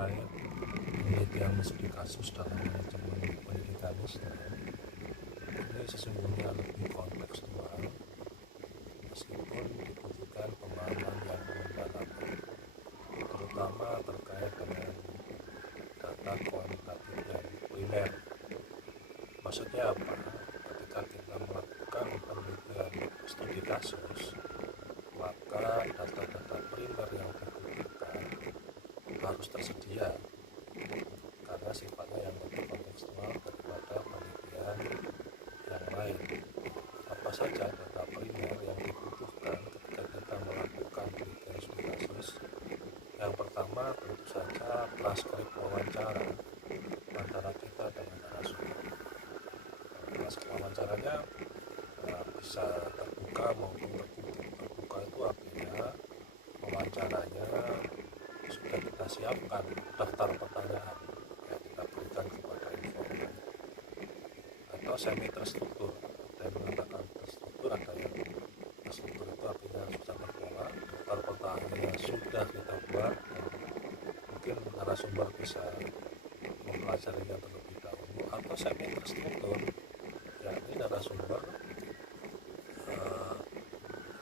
terkait penelitian studi kasus dalam manajemen pendidikan ini sesungguhnya lebih kontekstual, meskipun dibutuhkan pemahaman yang mendalam, terutama terkait dengan data kualitatif dan primer. Maksudnya apa? Ketika kita melakukan penelitian studi kasus, maka data-data primer yang dibutuhkan harus tersedia karena sifatnya yang lebih kontekstual daripada penelitian yang lain. Apa saja data primer yang dibutuhkan ketika kita melakukan penelitian studi kasus? Yang pertama tentu saja transkrip wawancara antara kita dengan narasumber. Transkrip wawancaranya bisa terbuka maupun tertutup. Terbuka itu artinya wawancaranya sudah kita siapkan daftar pertanyaan yang kita berikan kepada informan, atau semi terstruktur. Ada yang mengatakan terstruktur, ada yang terstruktur itu artinya sudah terpola, daftar pertanyaannya sudah kita buat dan mungkin narasumber bisa mempelajarinya terlebih dahulu. Atau semi terstruktur, yakni narasumber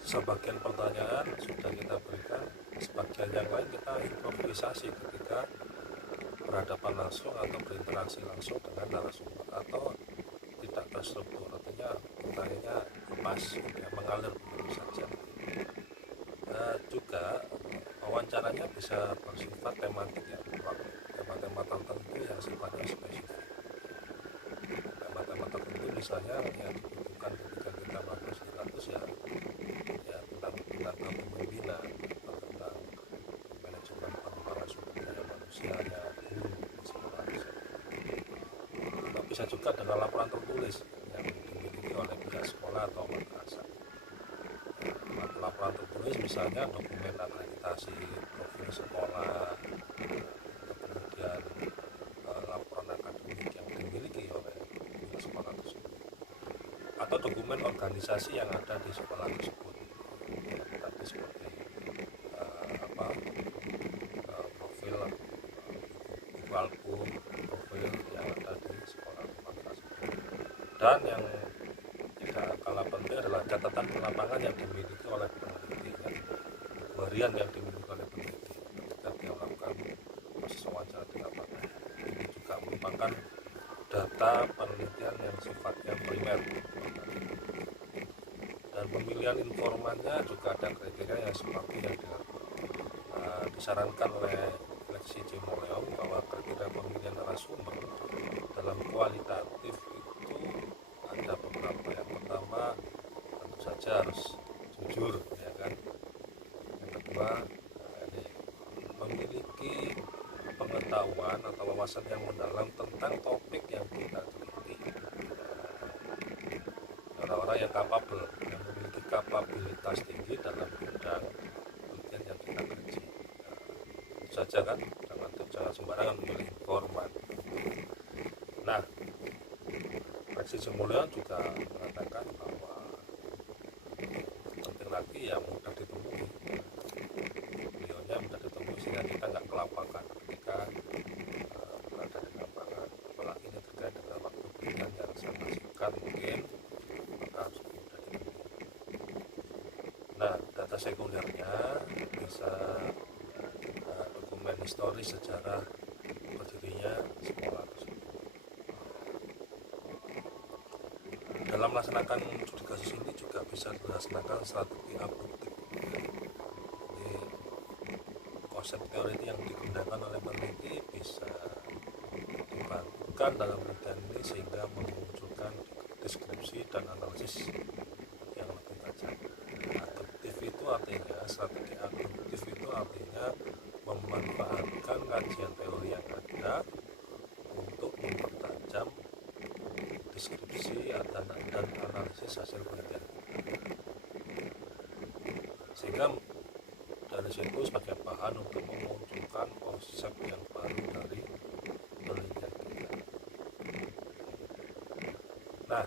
sebagian pertanyaan sudah kita berikan, sebagian yang lain kita improvisasi ketika berhadapan langsung atau berinteraksi langsung dengan narasumber. Atau tidak terstruktur, artinya pertanyaannya lepas, mengalir begitu saja. Juga wawancaranya bisa bersifat tematik, ya, tema-tema tertentu yang sifatnya spesifik. Tema-tema tertentu misalnya yang dibutuhkan ketika kita melakukan studi kasus ya tentang kepemimpinan, tentang manajemen pengembangan sumber daya manusianya, guru, sekolah. Atau bisa juga dengan laporan tertulis yang dimiliki oleh pihak sekolah atau madrasah. Laporan tertulis misalnya dokumen akreditasi profil sekolah, kemudian laporan akademik yang dimiliki oleh sekolah tersebut, atau dokumen organisasi yang ada di sekolah tersebut. Tadi seperti profil ibu album, profil yang ada di sekolah madrasah. Dan yang tidak kalah penting adalah catatan lapangan yang dimiliki oleh peneliti, buku harian yang dimiliki oleh peneliti ketika dia melakukan proses wawancara di lapangan. Ini juga merupakan data penelitian yang sifatnya primer. Dan pemilihan informannya juga ada kriteria yang seperti yang disarankan oleh Lexi Cimoleong, bahwa kriteria pemilihan narasumber dalam kualitatif itu ada beberapa. Yang pertama tentu saja harus jujur, ya kan. Yang kedua ini memiliki pengetahuan atau wawasan yang mendalam tentang topik yang kita teliti. Orang-orang yang kapabel, yang memiliki kapabilitas tinggi dalam bidang penelitian yang kita kaji. Itu saja kan, jangan sembarangan memilih informan. Nah, Lexi Cimoleong juga mengatakan bahwa penting lagi yang mudah ditemui. Beliaunya mudah ditemui sehingga kita nggak kelapakan ketika berada di lapangan. Apalagi ini terkait dengan waktu pilihan yang sangat singkat mungkin, maka harus mudah ditemui. Nah, data sekundernya bisa dokumen historis sejarah berdirinya sekolah tersebut. Dalam melaksanakan studi kasus ini juga bisa dilaksanakan strategi abduktif. Jadi konsep teori yang digunakan oleh peneliti bisa dibantukan dalam penelitian ini sehingga memunculkan deskripsi dan analisis yang lebih tajam. Abduktif itu artinya, strategi abduktif itu artinya memanfaatkan kajian teori yang ada untuk mempertajam deskripsi dan analisis hasil penelitian, sehingga dari situ sebagai bahan untuk memunculkan konsep yang baru dari penelitian kita. Nah,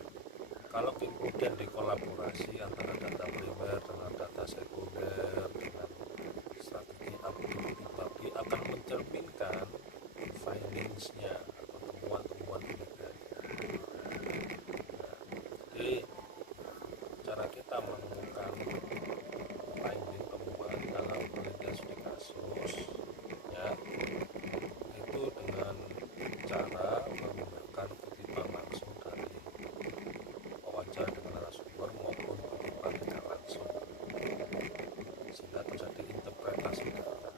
kalau kemudian dikolaborasi antara data primer dengan data sekunder dengan strategi abduktif tadi, akan mencerminkan findings-nya atau temuan-temuan penelitian. Jadi cara kita menemukan finding temuan dalam penelitian studi kasus ya itu dengan cara menggunakan kutipan langsung dari wawancara dengan narasumber maupun kutipan tidak langsung, sehingga terjadi interpretasi data.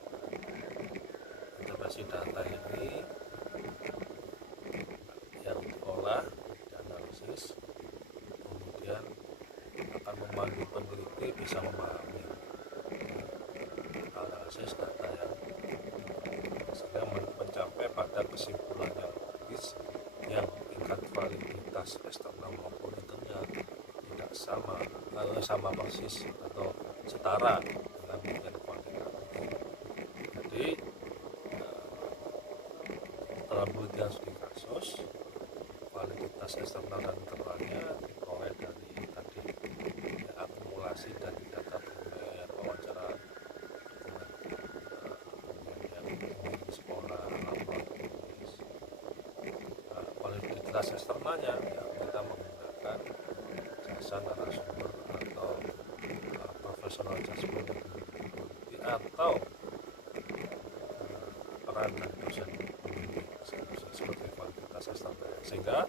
Interpretasi data ini yang diolah, dianalisis, kemudian akan membantu peneliti bisa memahami analisis data yang sehingga mencapai pada kesimpulan yang logis yang tingkat validitas eksternal maupun internal tidak sama persis atau setara dengan penelitian kuantitatif. Jadi dalam penelitian studi kasus, validitas eksternal dan internalnya diperoleh dari tadi akumulasi dari data primer, wawancara, dokumen sekolah, laporan tulis. Validitas eksternalnya ya, kita menggunakan jasa narasumber atau professional judgment atau peran dari dosen pembimbing sebagai validitas eksternal, sehingga